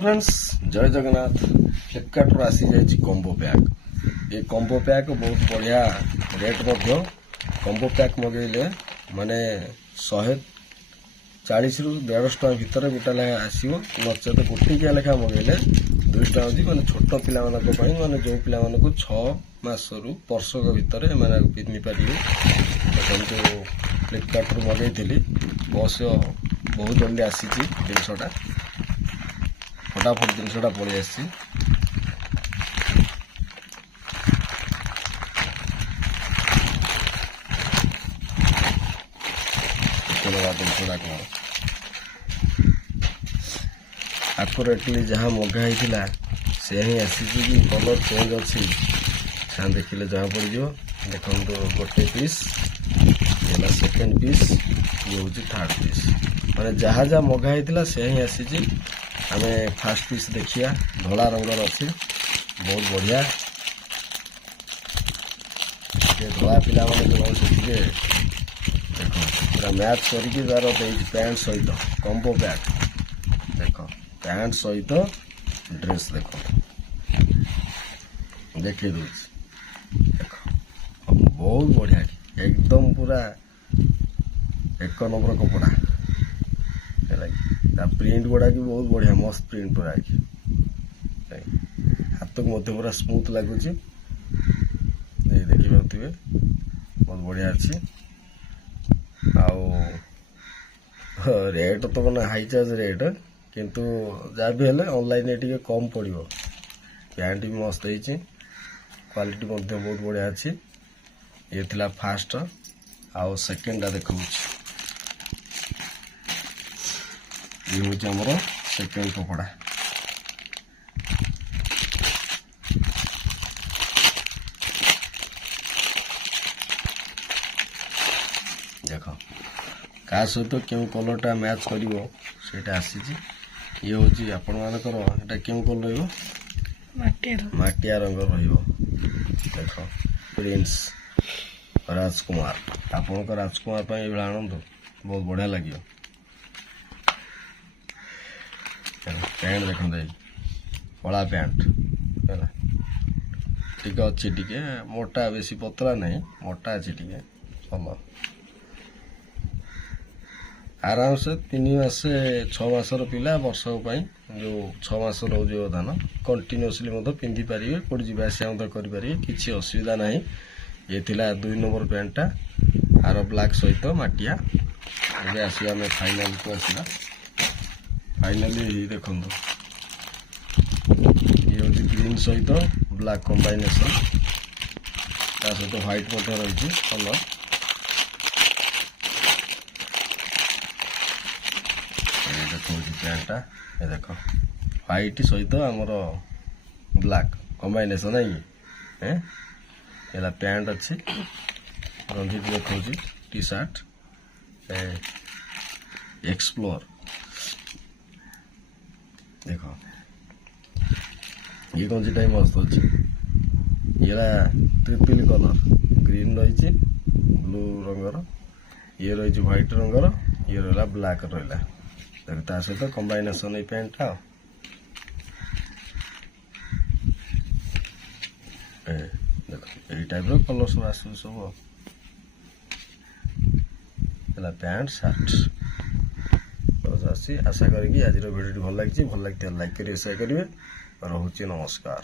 Friends जय जगन्नाथ फ्लिपकार्ट आसी जाइए कॉम्बो पैक। ये कॉम्बो पैक बहुत बढ़िया रेट मध्य कॉम्बो पैक मगेले माने 140 रु 150 टका भितर गोटा लेखा आसो नचेत गोटिकिया लेखा मगेले 200 टका अच्छी मैंने छोट पिला मैंने जो पिला 6 मास रु वर्षक भितर मैंने पिंधि पारे। देखो फ्लिपकार्ट मगई बस बहुत जल्दी आसी जिनसटा फटाफट जिनसटा पलि आसी जिनसटा कौन आकुरेटली जहाँ मगाई से ही आसी कलर चेंज अच्छी देखिले जहाँ पड़ देखो गोटे पीस सेकेंड पीस ये हूँ थर्ड पीस मैंने जहाँ जहाँ मगाई से ही आसी आम फास्ट पीस देखिया धला रंगर अच्छी बहुत बढ़िया धला पिला जो से देख पूरा मैच करके तार पैंट सहित कॉम्बो पैक देख पैंट सहित ड्रेस देख देखिए देख बहुत बढ़िया एकदम पूरा एक नंबर कपड़ा प्रिंट गुड़ा की बहुत बढ़िया मस्त प्रिंट पूरा हाथ को मत पूरा स्मूथ लगुच देखी पारे बहुत बढ़िया अच्छी रेट तो मैंने हाई चार्ज रेट किंतु जहाँ भी हेले ऑनलाइन कम पड़ो पैंट भी मस्त है क्वालिटी बहुत बढ़िया अच्छी ये थिला फास्ट आउ सेकेंड देखा ये हूँ आमर सेकेंड कपड़ा देख क्या सहित क्यों कलरटा मैच करा आसी ये हूँ आपण मानकर एटा क्यों कलर मटिया रंग देख प्रिंस राजकुमार आपण राजकुमार ये आणतु बहुत बढ़िया लगे पैंट देखते कला पैंट है टी अच्छी टी मोटा बेसी पतला नहीं मोटा अच्छी टी भल आराम से 3 मास 6 मासर पिला वर्षक जो 6 मास रोज धान कंटिन्यूअसली पिंधि पारे कौट जा करें किसी असुविधा ना। ये थिला 2 नंबर पैंटा आर ब्लैक सहित मटिया ये आस फाइनाल को आसला फाइनाली देखो ये हूँ ग्रीन सहित ब्लैक कॉम्बिनेशन सहित व्हाइट रही कलर देखो पैंटा ये देख व्हाइट सहित आमर ब्लैक कॉम्बिनेशन है ये पैंट अच्छी रंजित देखा टी शर्ट एक्सप्लोर देख ये कौन सी टाइम मस्त अच्छी ये ट्रिपल कलर ग्रीन रही ब्लू रंगर ये रही व्हाइट रंगर ये रहा ब्लैक रहा देख ता सहित कॉम्बिनेशन ये पैंटा देख यही टाइप कलर सब आस सब पैंट सार्ट आसी आशा करी आज भिडियो भल लगी लाइक करेंगे शेयर करेंगे रोचे नमस्कार।